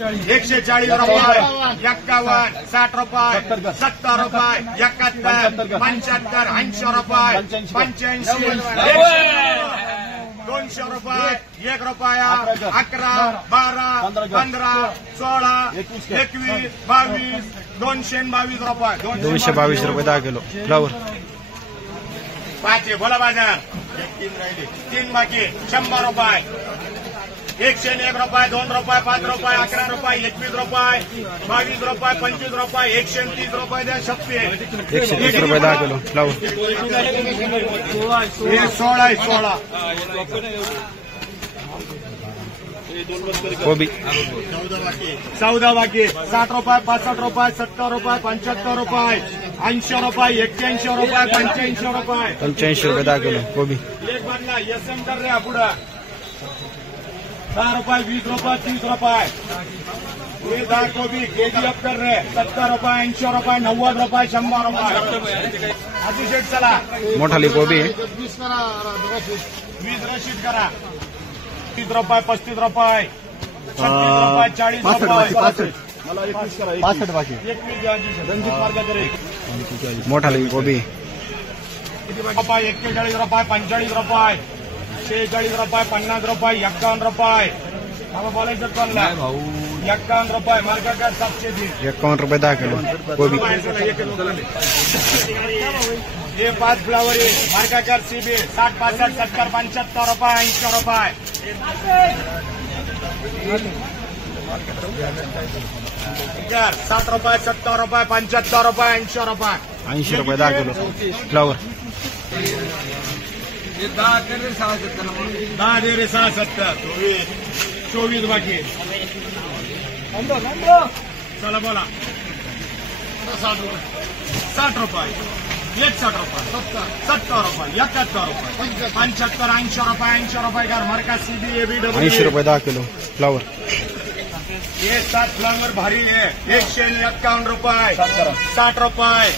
140 रुपये, 51, 60 रुपये, 70 रुपये, 71, 75, 80 रुपये, 85, 200 रुपये, 1 रुपया, 11, 12, 15, 16, 21, 22, 222 रुपये, 222 रुपये 10 किलो फ्लावर. पाचशे बोला बाजार 3 बाकी 100 रुपये, 101 रुपये, 2 रुपये, 5 रुपये, 11 रुपये, 21 रुपये, 22 रुपये, 25 रुपये, 130 रुपये द्या. 130 रुपये 10 किलो फ्लावर. 16 कोबी 14 बाकी 60 रुपये, 65 रुपये, 70 रुपये, 75 रुपये, 80 रुपये, 81 रुपये, 85 रुपये, 85 रुपये 10 किलो कोबी. एक बाजला एसएम कर रे पुढं 10 रुपये, 20 रुपये, 30 रुपये. ये 10 कोबी केजीएफ कर रे 70 रुपये, 80 रुपये, 90 रुपये, 100 रुपये. अतिशय चला मोठाली कोबी 20 रशीद करा. 30 रुपये, 35 रुपये, 36 रुपये, 40 रुपये, 65 बाकी. 21 मार्ग करे. मोठाली कोबी 41 रुपये, 45 रुपये, 46 रुपये, 50 रुपये, 51 रुपये. आम्हाला बोलायचं कोणला 51 रुपये मार्गाकार 730. 51 रुपये 10 किलो कोबी. हे 5 फ्लावर आहे मार्गाकार सीबी 60, 65, 70, 75 रुपये, 80 रुपये. 60 रुपये, 70 रुपये, 75 रुपये, 80 रुपये. 80 रुपये 10 किलो फ्लावर. 10 दे रे 6, 70, 24 बाकी. चला बोला 60 रुपये, 61 रुपये, 70 रुपये, 71 रुपये, 75, 80 रुपये, 80 रुपये घर मार्का सीबी एबीडब्ल्यू 80 रुपये 10 किलो फ्लावर. ये 7 फ्लावर भारी आहे 151 रुपये, 60 रुपये,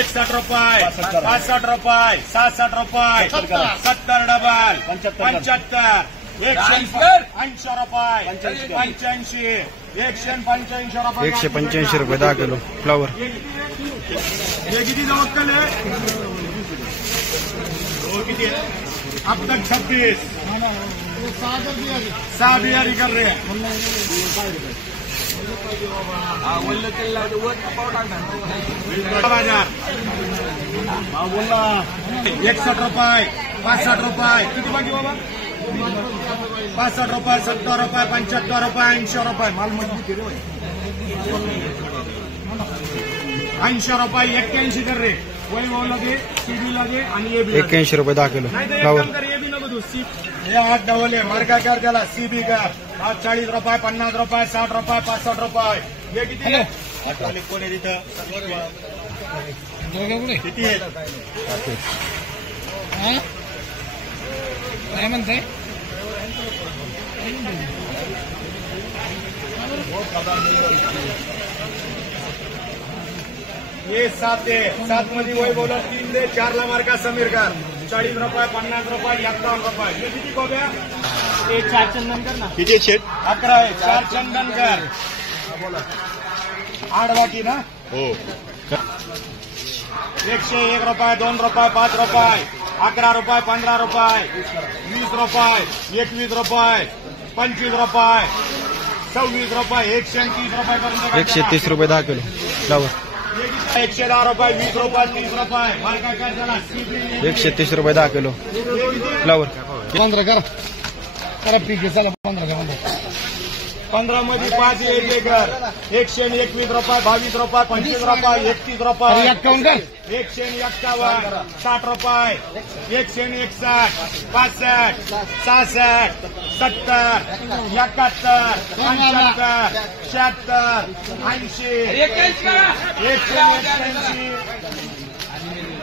61 रुपये, 65 रुपये, 66 रुपये, 70 डबल 75, 180 रुपये, 85, 185 रुपये. 185 रुपये 10 किलो फ्लावर. ये किती जवळ आहे किती अब तक 26 6 बिहारी कर रहे हैं. बाजार 61 रुपये, 65 रुपये किती बाकी बाबा 65 रुपये, 70 रुपये, 75 रुपये, 80 रुपये. माल मजबूत 80 रुपये, 81 कर रे वही वो लगे सीबी लगे आणि ये भी 81 रुपये 10 किलो फ्लावर. ये भी नको तू हे 8 डबल आहे मार्का कर त्याला सीबी का 40 रुपये, 50 रुपये, 60 रुपये, 65 रुपये. हे किती आहे 8 वाले कोण आहे तिथं किती आहे काय म्हणताय ये 7 आहे 7 मध्ये वय बोला 3 दे 4 ला मार्का समीर का 40 रुपये, 50 रुपये, 51 रुपये. हे किती कोब्या ते 4 चंदनकर ना किती शेट 11 आहे 4 चंदनकर 8 बाकी ना हो. 101 रुपये, 2 रुपये, 5 रुपये, 11 रुपये, 15 रुपये, 20 रुपये, 21 रुपये, 25 रुपये, 26 रुपये, 130 रुपये पर्यंत 130 रुपये 10 किलो फ्लावर. 110 रुपये, 20 रुपये, 30 रुपये मार्का कर त्याला सीबी 130 रुपये 10 किलो फ्लावर. 15 करा पीक चला 15 करा 15 मध्ये 5 एक घर 121 रुपये, 22 रुपये, 25 रुपये, 31 रुपये, 151, 60 रुपये, 161, 65, 66, 70, 71, 75, 76, 80, 181,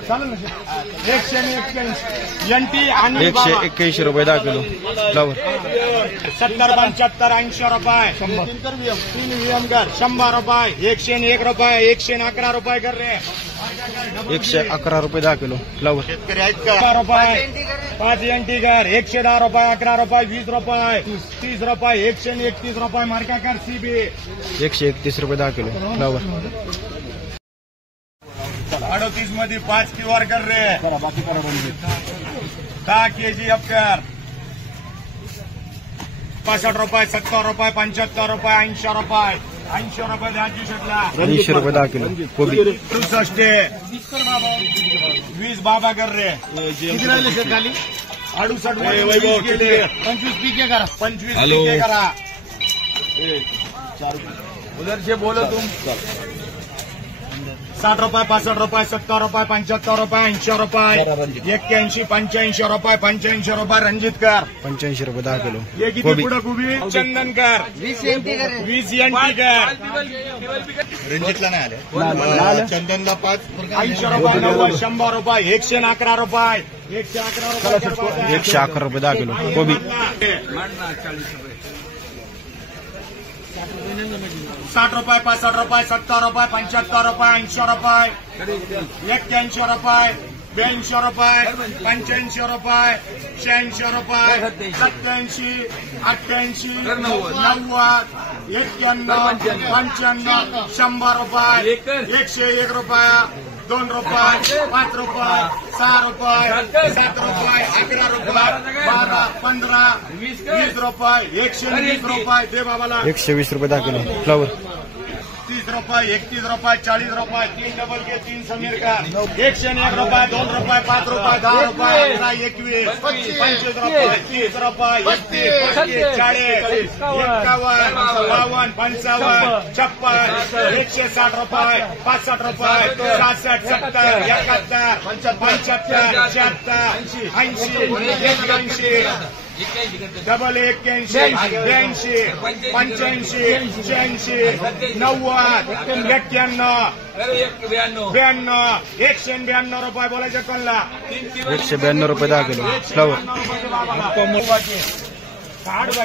चालेल ना 181 एनटी आणि 181 रुपये 10 किलो फ्लावर 70 75 80 रुपये 3 VM कर 100 रुपये 101 रुपये 111 रुपये कर रे 111 रुपये 10 किलो फ्लावर शेतकरी आहेत का 10 रुपये 5 एनटी कर 110 रुपये 11 रुपये 20 रुपये 30 रुपये 131 रुपये मार्का कर सीबी 131 रुपये 10 किलो फ्लावर 38 मध्ये 5 QR कर रे 10 केजी अफकर 65 रुपये 70 रुपये 75 रुपये 80 रुपये 80 रुपये द्यायची शकला 80 रुपये 10 किलो कोबी 68 20 बाबा कर रे किती राहिले सर खाली 68 मध्ये 20 गेले 25 पीके करा 25 पीके करा उधर से बोलो तुम 60 रुपये 65 रुपये 70 रुपये 75 रुपये 80 रुपये 81 85 रुपये 85 रुपये रणजित कर 85 रुपये 10 किलो ये किती कोबी पुढे कुबी चंदन कर 20 एमटी करे 20 एनटी कर रणजितला नाही आले चंदनला 5 80 रुपये 90 100 रुपये 111 रुपये 111 रुपये 111 रुपये 10 किलो कोबी 60 रुपये 65 रुपये 70 रुपये 75 रुपये 80 रुपये 81 रुपये 82 रुपये 85 रुपये 86 रुपये 87 88 90 91 95 100 रुपये 101 रुपये 2 रुपये 5 रुपये 6 रुपये 7 रुपये 11 रुपये 12 15 20 रुपये 120 रुपये दे बाबाला 120 रुपये 10 किलो फ्लावर 30 रुपये 31 रुपये 40 रुपये 3 डबल के 3 समीर का 101 रुपये 2 रुपये 5 रुपये 10 रुपये 15 21 25 रुपये 30 रुपये 31 40 51 52 55 56 160 रुपये 65 रुपये 67 70 71 75 76 80 डबल 81 82 85 86 90 91 92 192 रुपये बोलायचे कोणला 192 रुपये 10 किलो फ्लावर 60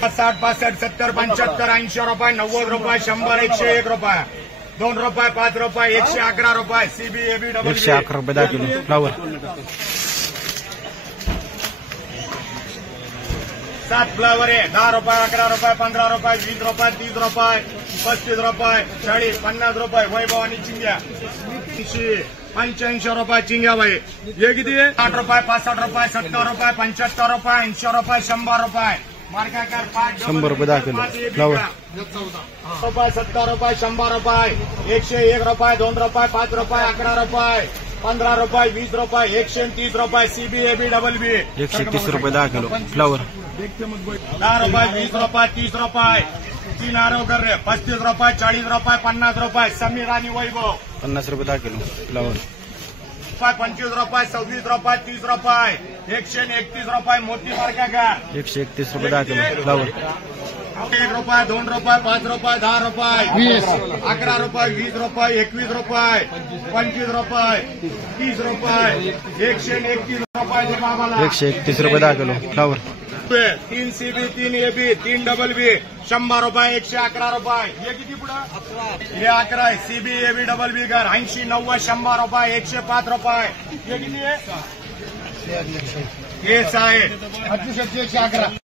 65 70 75 80 रुपये 90 रुपये 100 101 रुपये 2 रुपये 5 रुपये 111 रुपये सीबी एबी डबल 111 रुपये 10 किलो फ्लावर 7 फ्लावर आहे 10 रुपये 11 रुपये 15 रुपये 20 रुपये 30 रुपये 35 रुपये 40 50 रुपये वैभव आणि चिंग्या 85 रुपये चिंग्या बाई हे किती आहे 60 रुपये 65 रुपये 70 रुपये 75 रुपये 80 रुपये 100 रुपये मार्काकार 100 रुपये 10 किलो फ्लावर रुपये 70 रुपये 100 रुपये 101 रुपये 2 रुपये 5 रुपये 11 रुपये 15 रुपये 20 रुपये 130 रुपये सीबी एबी डबल बी 130 रुपये 10 किलो फ्लावर 10 रुपये 20 रुपये 30 रुपये 3 आरव कर रे 35 रुपये 40 रुपये 50 रुपये समीर आणि वैभव 50 रुपये 10 किलो फ्लावर 25 रुपये 26 रुपये 30 रुपये 131 रुपये मोठी मार्का का 131 रुपये 10 किलो फ्लावर 1 रुपये 2 रुपये 5 रुपये 10 रुपये 11 रुपये 20 रुपये 21 रुपये 25 रुपये 30 रुपये 131 रुपये दे बाबाला 131 रुपये 10 किलो flower 3 CB 3 AB 3 double B 100 रुपये 111 रुपये हे किती पुढं हे 11 आहे सीबी एबी डबल बी कर 80 90 100 रुपये 105 रुपये हे किती आहे हे आहे 25 111